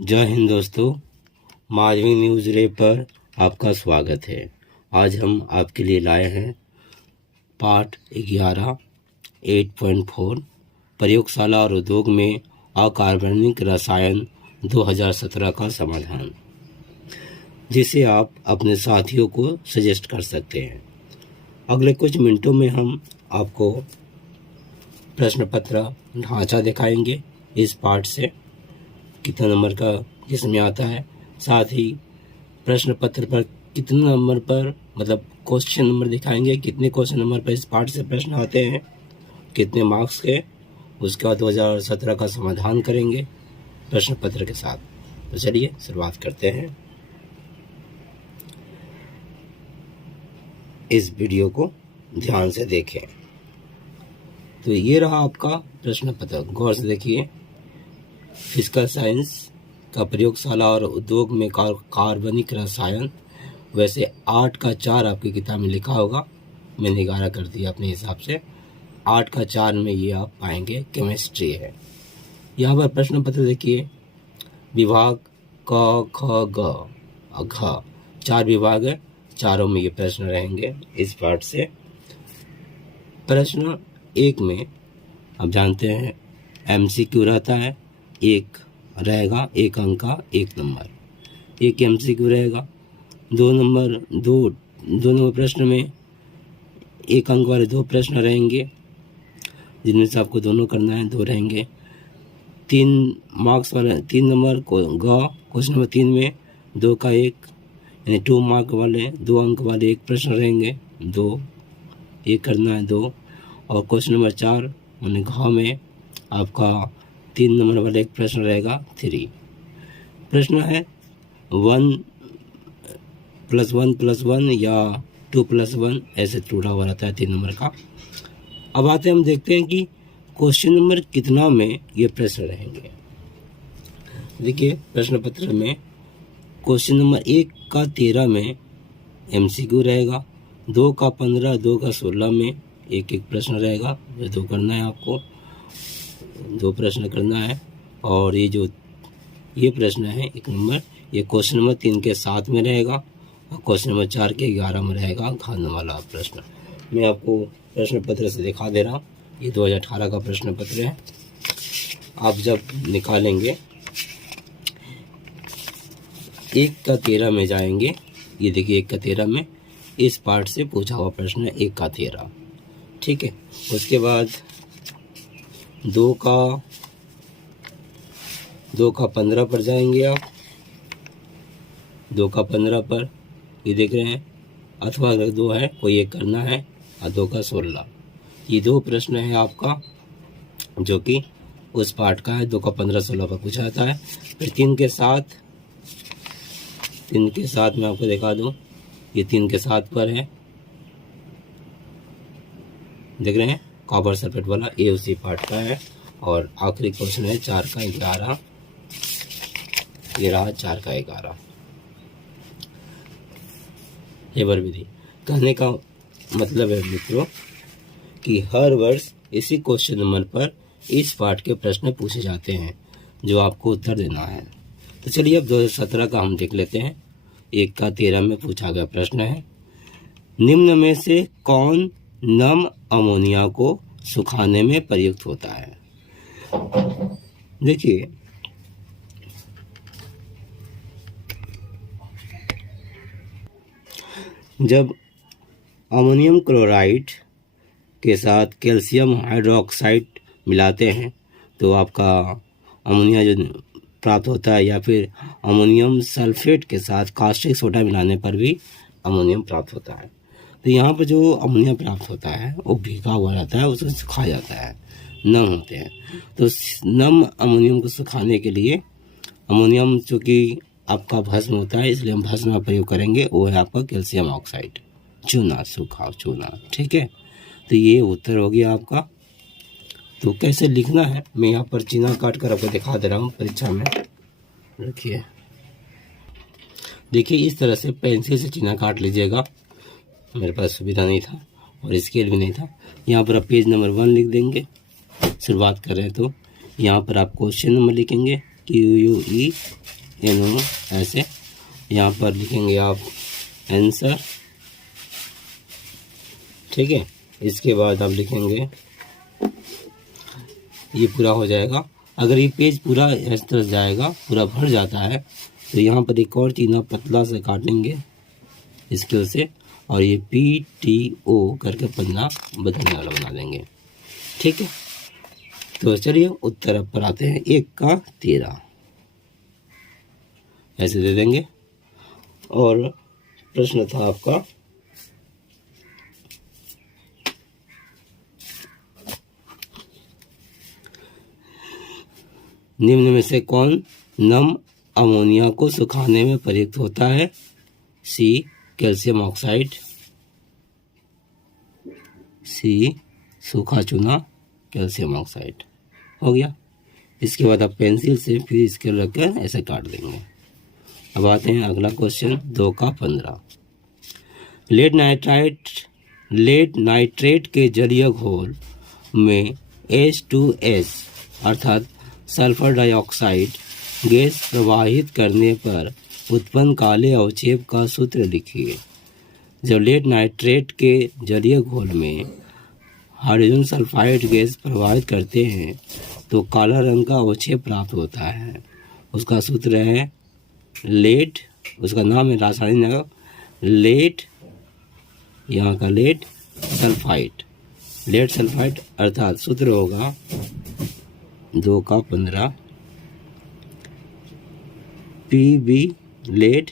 जय हिंद दोस्तों, माधवी न्यूज़ रे पर आपका स्वागत है। आज हम आपके लिए लाए हैं पाठ 11 8.4 प्रयोगशाला और उद्योग में अकार्बनिक रसायन 2017 का समाधान, जिसे आप अपने साथियों को सजेस्ट कर सकते हैं। अगले कुछ मिनटों में हम आपको प्रश्न पत्र ढांचा दिखाएंगे इस पाठ से, कितना नंबर का जिसमें आता है, साथ ही प्रश्न पत्र पर कितने नंबर पर मतलब क्वेश्चन नंबर दिखाएंगे, कितने क्वेश्चन नंबर पर इस पाठ से प्रश्न आते हैं, कितने मार्क्स के। उसके बाद 2017 का समाधान करेंगे प्रश्न पत्र के साथ। तो चलिए शुरुआत करते हैं। इस वीडियो को ध्यान से देखें। तो ये रहा आपका प्रश्न पत्र, गौर से देखिए। फिजिकल साइंस का प्रयोगशाला और उद्योग में कार्बनिक रसायन, वैसे 8 का 4 आपकी किताब में लिखा होगा, मैंने 11 कर दिया अपने हिसाब से। 8 का 4 में ये आप पाएंगे केमिस्ट्री है। यहाँ पर प्रश्न पत्र देखिए, विभाग क ख ग घ, 4 विभाग है, चारों में ये प्रश्न रहेंगे इस पाठ से। प्रश्न 1 में आप जानते हैं MCQ रहता है, एक रहेगा 1 अंक का 1 नंबर, एक MCQ रहेगा। 2 नंबर प्रश्न में 1 अंक वाले 2 प्रश्न रहेंगे, जिनमें से आपको दोनों करना है, 2 रहेंगे। 3 मार्क्स वाले 3 नंबर को क्वेश्चन नंबर 3 में 2 का 1, यानी 2 मार्क वाले 2 अंक वाले 1 प्रश्न रहेंगे, 2 एक करना है 2। और क्वेश्चन नंबर 4 यानी घ में आपका 3 नंबर वाला एक प्रश्न रहेगा, 3। प्रश्न है 1 + 1 + 1 या 2 + 1, ऐसे टूटा हुआ रहता है 3 नंबर का। अब आते हैं, हम देखते हैं कि क्वेश्चन नंबर कितना में ये प्रश्न रहेंगे। देखिए प्रश्न पत्र में क्वेश्चन नंबर 1 का 13 में MCQ रहेगा, 2 का 15, 2 का 16 में एक प्रश्न रहेगा, जो 2 करना है आपको, 2 प्रश्न करना है। और ये प्रश्न है 1 नंबर, ये क्वेश्चन नंबर 3 के 7 में रहेगा, और क्वेश्चन नंबर 4 के 11 में रहेगा खाने वाला प्रश्न। मैं आपको प्रश्न पत्र से दिखा दे रहा हूँ, ये 2018 का प्रश्न पत्र है। आप जब निकालेंगे 1 का 13 में जाएंगे, ये देखिए 1 का 13 में इस पार्ट से पूछा हुआ प्रश्न है, 1 का 13, ठीक है। उसके बाद 2 का 15 पर जाएंगे आप, 2 का 15 पर ये देख रहे हैं, अथवा अगर 2 है कोई एक करना है, और 2 का 16, ये 2 प्रश्न है आपका जो कि उस पार्ट का है। 2 का 15 16 पर पूछा जाता है। फिर 3 के 7 मैं आपको दिखा दूं, ये 3 के 7 पर है, देख रहे हैं, कॉपर सल्फेट वाला, ये उसी पार्ट का है। और आखिरी क्वेश्चन है 4 का 11, ये रहा 4 का 11। हेबर विधि कहने का मतलब है मित्रों कि हर वर्ष इसी क्वेश्चन नंबर पर इस पाठ के प्रश्न पूछे जाते हैं, जो आपको उत्तर देना है। तो चलिए अब 2017 का हम देख लेते हैं। 1 का 13 में पूछा गया प्रश्न है, निम्न में से कौन नम अमोनिया को सुखाने में प्रयुक्त होता है। देखिए जब अमोनियम क्लोराइड के साथ कैल्शियम हाइड्रोक्साइड मिलाते हैं तो आपका अमोनिया जो प्राप्त होता है, या फिर अमोनियम सल्फेट के साथ कास्टिक सोडा मिलाने पर भी अमोनियम प्राप्त होता है। तो यहाँ पर जो अमोनिया प्राप्त होता है वो भीगा हुआ रहता है, उसे सुखाया जाता है, नम होते हैं। तो नम अमोनियम को सुखाने के लिए अमोनियम चूँकि आपका भस्म होता है, इसलिए हम भस्म का प्रयोग करेंगे, वो है आपका कैल्शियम ऑक्साइड, चूना, सूखा चूना, ठीक है। तो ये उत्तर हो गया आपका। तो कैसे लिखना है, मैं यहाँ पर चीना काट कर आपको दिखा दे रहा हूँ परीक्षा में। रखिए, देखिए इस तरह से पेंसिल से चीना काट लीजिएगा, मेरे पास सुविधा नहीं था और स्केल भी नहीं था। यहाँ पर आप पेज नंबर 1 लिख देंगे, शुरुआत कर रहे हैं तो यहाँ पर आप क्वेश्चन नंबर लिखेंगे QUENO ऐसे यहाँ पर लिखेंगे आप आंसर। ठीक है, इसके बाद आप लिखेंगे, ये पूरा हो जाएगा। अगर ये पेज पूरा इस तरह जाएगा, पूरा भर जाता है, तो यहाँ पर एक और चीज़ पतला से काटेंगे इसके से, और ये PTO करके पन्ना बदलने वाला बना देंगे। ठीक है, तो चलिए उत्तर पर आते हैं। 1 का 13 ऐसे दे देंगे। और प्रश्न था आपका निम्न में से कौन नम अमोनिया को सुखाने में प्रयुक्त होता है? C कैल्शियम ऑक्साइड, C सूखा चूना कैल्शियम ऑक्साइड। हो गया। इसके बाद आप पेंसिल से फिर इसके रखकर ऐसे काट देंगे। अब आते हैं अगला क्वेश्चन 2 का 15। लेड नाइट्रेट के जलीय घोल में H2S अर्थात सल्फर डाइऑक्साइड गैस प्रवाहित करने पर उत्पन्न काले अवक्षेप का सूत्र लिखिए। जब लेड नाइट्रेट के जलीय घोल में हाइड्रोजन सल्फाइड गैस प्रवाहित करते हैं तो काला रंग का अवक्षेप प्राप्त होता है। उसका सूत्र है लेड, उसका नाम है रासायनिक नाम लेड, यहाँ का लेड सल्फाइड, लेड सल्फाइड अर्थात सूत्र होगा 2 का 15 PB लेड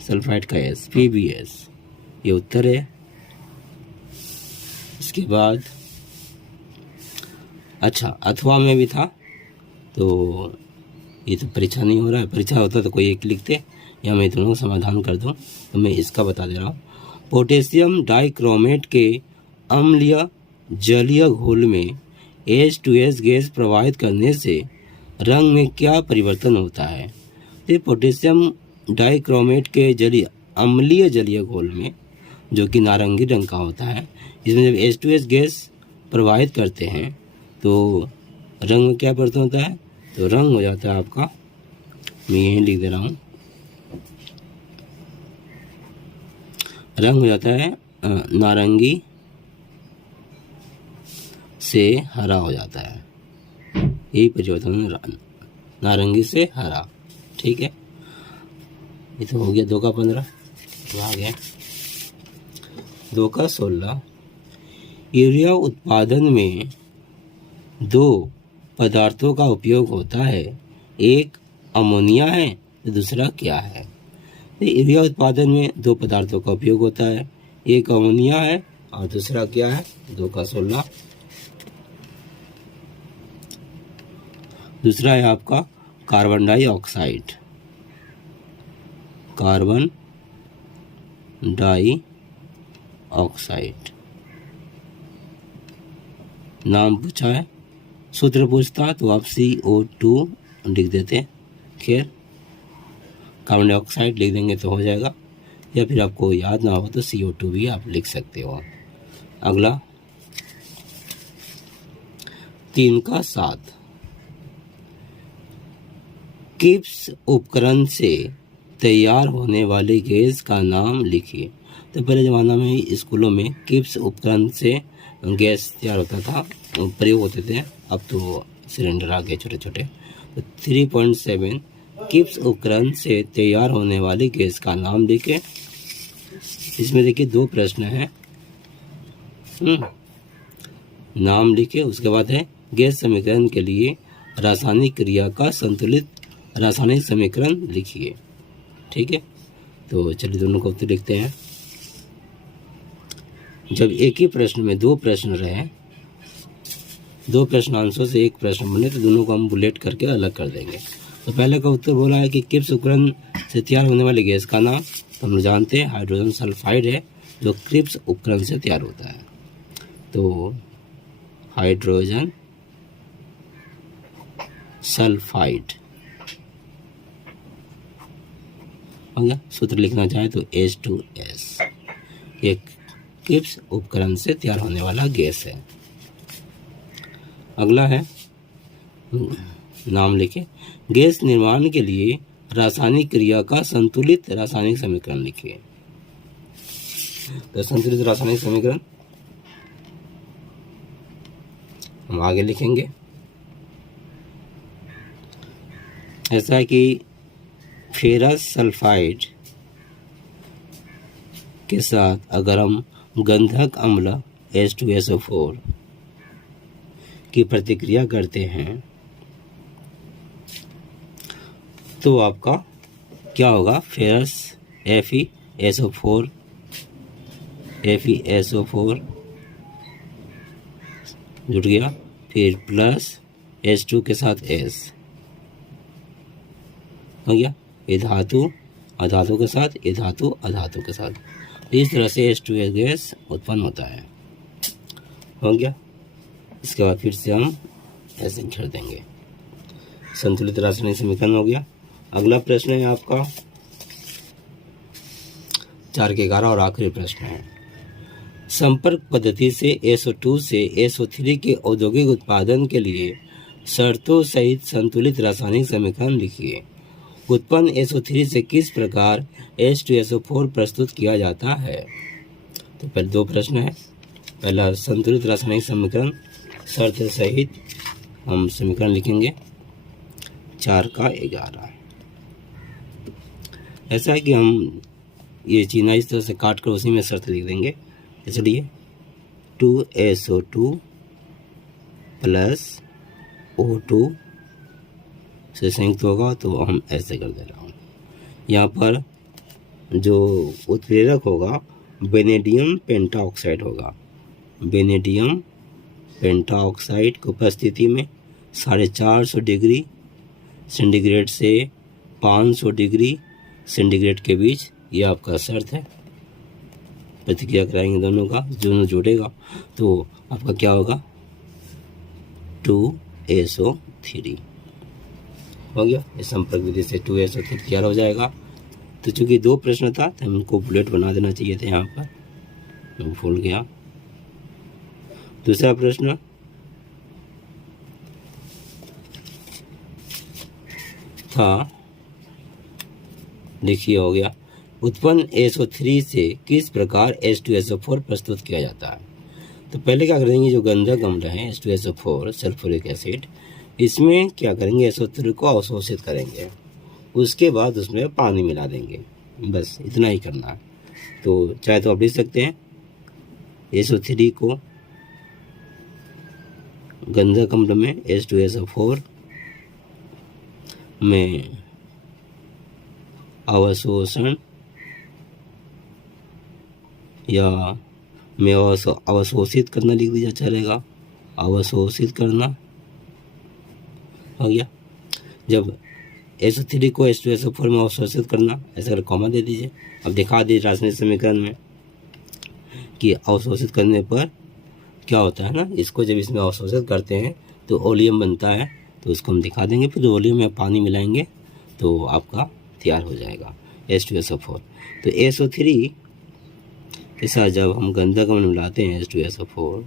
सल्फाइड का S PBS, ये उत्तर है। इसके बाद अच्छा अथवा में भी था, तो ये तो परीक्षा नहीं हो रहा है, परीक्षा होता तो कोई एक लिखते या मैं दोनों समाधान कर दूं, तो मैं इसका बता दे रहा हूँ। पोटेशियम डाइक्रोमेट के अम्लीय जलीय घोल में H2S गैस प्रवाहित करने से रंग में क्या परिवर्तन होता है? तो पोटेशियम डाइक्रोमेट के अम्लीय जलीय घोल में, जो कि नारंगी रंग का होता है, इसमें जब H2S गैस प्रवाहित करते हैं तो रंग में क्या परिवर्तन होता है? तो रंग हो जाता है आपका, मैं यहीं लिख दे रहा हूँ, रंग हो जाता है नारंगी से हरा हो जाता है। यही परिवर्तन, नारंगी से हरा। ठीक है, ये तो हो गया 2 का 15। तो आ गया 2 का 16। यूरिया उत्पादन में 2 पदार्थों का उपयोग होता है, एक अमोनिया है तो दूसरा क्या है? तो यूरिया उत्पादन में 2 पदार्थों का उपयोग होता है, एक अमोनिया है और दूसरा क्या है? 2 का 16। दूसरा है आपका कार्बन डाइऑक्साइड, कार्बन डाइऑक्साइड नाम पूछा है, सूत्र पूछता तो आप CO2 लिख देते, खैर कार्बन डाइऑक्साइड लिख देंगे तो हो जाएगा, या फिर आपको याद ना हो तो CO2 भी आप लिख सकते हो। अगला 3 का 7। किप्स उपकरण से तैयार होने वाली गैस का नाम लिखिए। तो पहले ज़माना में स्कूलों में किप्स उपकरण से गैस तैयार होता था, प्रयोग होते थे, अब तो सिलेंडर आ गए छोटे छोटे। तो 3.7 किप्स उपकरण से तैयार होने वाली गैस का नाम लिखें। इसमें देखिए 2 प्रश्न हैं, नाम लिखे, उसके बाद है गैस समीकरण के लिए रासायनिक क्रिया का संतुलित रासायनिक समीकरण लिखिए। ठीक है, तो चलिए दोनों को उत्तर लिखते हैं। जब एक ही प्रश्न में 2 प्रश्न रहे, 2 प्रश्नांशों से एक प्रश्न बने, तो दोनों को हम बुलेट करके अलग कर देंगे। तो पहले का उत्तर बोला है कि किप्स उपकरण से तैयार होने वाली गैस का नाम, तो हम जानते हैं हाइड्रोजन सल्फाइड है जो किप्स उपकरण से तैयार होता है। तो हाइड्रोजन सल्फाइड हो गया। सूत्र लिखना चाहे तो H2S, एक किप्स उपकरण से तैयार होने वाला गैस है। अगला है नाम लिखे। गैस निर्माण के लिए रासायनिक क्रिया का संतुलित रासायनिक समीकरण लिखिए। तो संतुलित रासायनिक समीकरण हम आगे लिखेंगे। ऐसा है कि फेरस सल्फाइड के साथ अगर हम गंधक अम्ल H2SO4 की प्रतिक्रिया करते हैं तो आपका क्या होगा, फेरस FeSO4 जुड़ गया, फिर प्लस H2 के साथ S हो गया, ये धातु अधातु के साथ, ये धातु अधातु के साथ, इस तरह से H2S गैस उत्पन्न होता है। हो गया। इसके बाद फिर से हम ऐसे घेर देंगे। संतुलित रासायनिक समीकरण हो गया। अगला प्रश्न है आपका 4 के 11 और आखिरी प्रश्न है। संपर्क पद्धति से SO2 से SO3 के औद्योगिक उत्पादन के लिए शर्तों सहित संतुलित रासायनिक समीकरण लिखिए। उत्पन्न SO3 से किस प्रकार H2SO4 प्रस्तुत किया जाता है। तो पहले 2 प्रश्न है। पहला संतुलित रासायनिक समीकरण शर्त सहित हम समीकरण लिखेंगे 4 का 11। ऐसा है कि हम ये चीना इस तरह से काट कर उसी में शर्त लिख देंगे। इसलिए 2SO2 प्लस O2 से संयुक्त होगा, तो हम ऐसे कर दे रहा हूँ। यहाँ पर जो उत्प्रेरक होगा वेनेडियम पेंटाऑक्साइड होगा। वेनेडियम पेंटाऑक्साइड की उपस्थिति में 450 डिग्री सेंटीग्रेड से 500 डिग्री सेंटीग्रेड के बीच ये आपका शर्त है। प्रतिक्रिया कराएंगे दोनों का, दोनों जुड़ेगा तो आपका क्या होगा 2SO3 हो गया। इस संपर्क विधि से 2SO3 तैयार हो जाएगा। तो चूंकि 2 प्रश्न था तो हमको बुलेट बना देना चाहिए था, यहाँ पर मैं भूल गया। दूसरा प्रश्न था, देखिए हो गया, उत्पन्न SO3 से किस प्रकार H2SO4 प्रस्तुत किया जाता है। तो पहले क्या करेंगे, जो गंधक अम्ल है H2SO4 सल्फ्यूरिक एसिड, इसमें क्या करेंगे SO3 को अवशोषित करेंगे, उसके बाद उसमें पानी मिला देंगे, बस इतना ही करना है। तो चाहे तो आप लिख सकते हैं SO3 को गंधक अम्ल में H2SO4 में अवशोषण या में अवशोषित करना लिख दीजिए, चलेगा, अवशोषित करना हो गया। जब SO3 को H2SO4 में अवशोषित करना, ऐसा कर कॉमा दे दीजिए। अब दिखा दीजिए रासायनिक समीकरण में कि अवशोषित करने पर क्या होता है ना, इसको जब इसमें अवशोषित करते हैं तो ओलियम बनता है, तो उसको हम दिखा देंगे। फिर ओलियम में पानी मिलाएंगे तो आपका तैयार हो जाएगा H2SO4। तो SO3 के साथ जब हम गंधक अम्ल मिलाते हैं H2SO4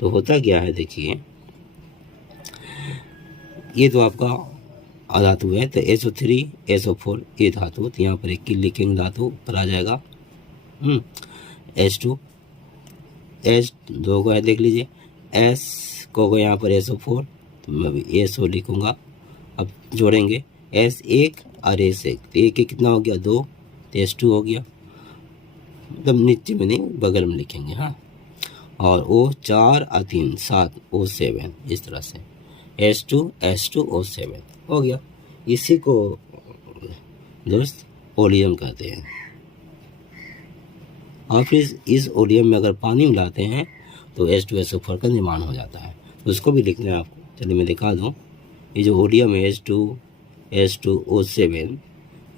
तो होता क्या है, देखिए ये तो आपका अधातु है, तो SO3 SO4 ये धातु, तो यहाँ पर एक की लिखेंगे धातु ऊपर आ जाएगा। H2 H2 को है, देख लीजिए, S को यहाँ पर SO4, तो मैं भी SO लिखूँगा। अब जोड़ेंगे S1 और S1, तो एक कितना हो गया 2, तो H2 हो गया, मतलब नीचे में नहीं बगल में लिखेंगे। हाँ, और O4 और 3 7 O7, इस तरह से H2 O7 हो गया। इसी को दोस्त ओलियम कहते हैं। और फिर इस ओलियम में अगर पानी मिलाते हैं तो H2SO4 का निर्माण हो जाता है। तो उसको भी लिखना है आपको, चलिए मैं दिखा दूँ। ये जो ओलियम है H2O7,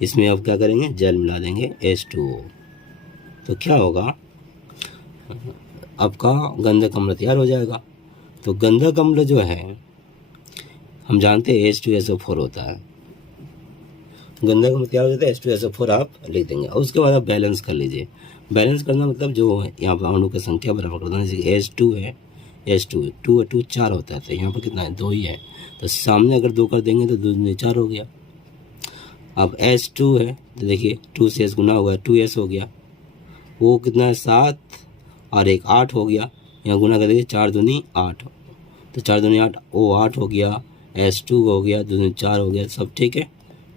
इसमें अब क्या करेंगे, जल मिला देंगे H2O, तो क्या होगा, आपका गंधक अम्ल तैयार हो जाएगा। तो गंधक अम्ल जो है हम जानते हैं H2SO4 होता है, गंधक अम्ल तैयार हो जाता है, H2SO4 आप लिख देंगे। और उसके बाद आप बैलेंस कर लीजिए। बैलेंस करना मतलब जो यहाँ पर अणु की संख्या बराबर कर देना। जैसे H2 है, S2 2 2 4 होता है, तो यहाँ पर कितना है 2 ही है, तो सामने अगर 2 कर देंगे तो 2 दूनी 4 हो गया। अब S2 है तो देखिए 2 से S गुना हुआ है 2S हो गया, वो कितना है 7 और 1 8 हो गया, यहाँ गुना कर देखिए 4 दूनी 8, तो 4 दूनी 8 वो 8 हो गया, S2 हो गया, 2 दूनी 4 हो गया, सब ठीक है,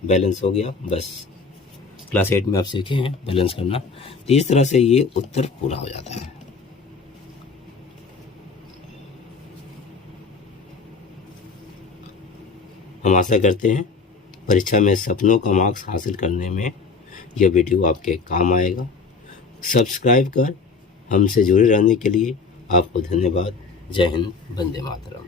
बैलेंस हो गया। बस क्लास 8 में आप सीखे हैं बैलेंस करना, तो इस तरह से ये उत्तर पूरा हो जाता है। हम आशा करते हैं परीक्षा में सपनों का मार्क्स हासिल करने में यह वीडियो आपके काम आएगा। सब्सक्राइब कर हमसे जुड़े रहने के लिए आपको धन्यवाद। जय हिंद, वंदे मातरम।